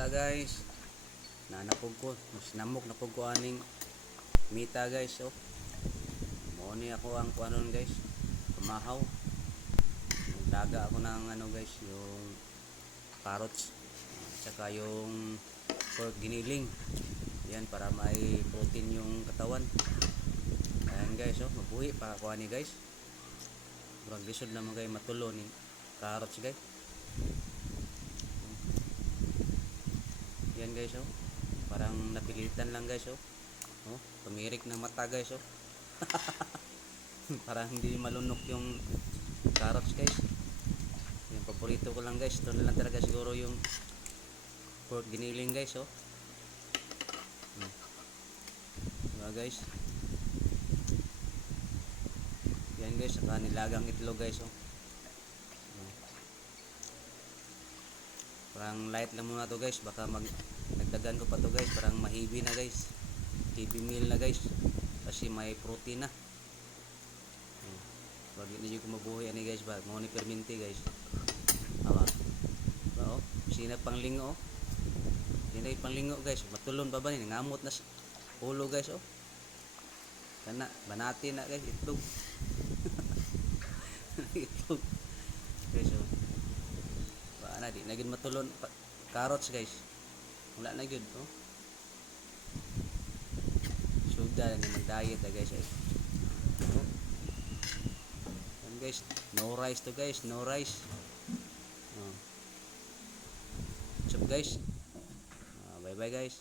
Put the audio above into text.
kumusta guys? Nanapog ko, mas namok na pog ko aning mita guys. Oh, mo ni ako ang kuanon guys, kumahaw. Nagdaga ako ng ano guys, yung carrots at saka yung pork giniling. Yan para may protein yung katawan. Ayan guys, oh, mabuhi pa ako ani guys. Murag lisod naman guys matulo ni carrots guys. Yan guys, oh. Parang napilitan lang guys, oh. Oh, tumirik ng mata guys, oh. Parang hindi malunok yung carrots guys. Yung paborito ko lang guys. Ito na lang talaga siguro yung pork giniling guys, oh. Diba guys? Yan guys, saka nilagang itlog guys, oh. Parang light lang muna to guys, baka nagdagan ko pa to guys, parang mahibi na guys, heavy meal na guys, kasi may protein na. Wag niyo ko mabuhay ani guys ba, mo ni perminti guys. Awa. Oh, sina panglingo, oh. Dinay panglingo guys, matulon pa ba ni ngamot na ulo guys, oh. Kana banati na guys itlog. Itlog. Guys, oh. Na di naging matulon carrots guys, wala na gyud, oh. Suda ni mag-diet guys, eh. Oh. And guys, no rice to guys, no rice. Oh. So guys, bye bye guys.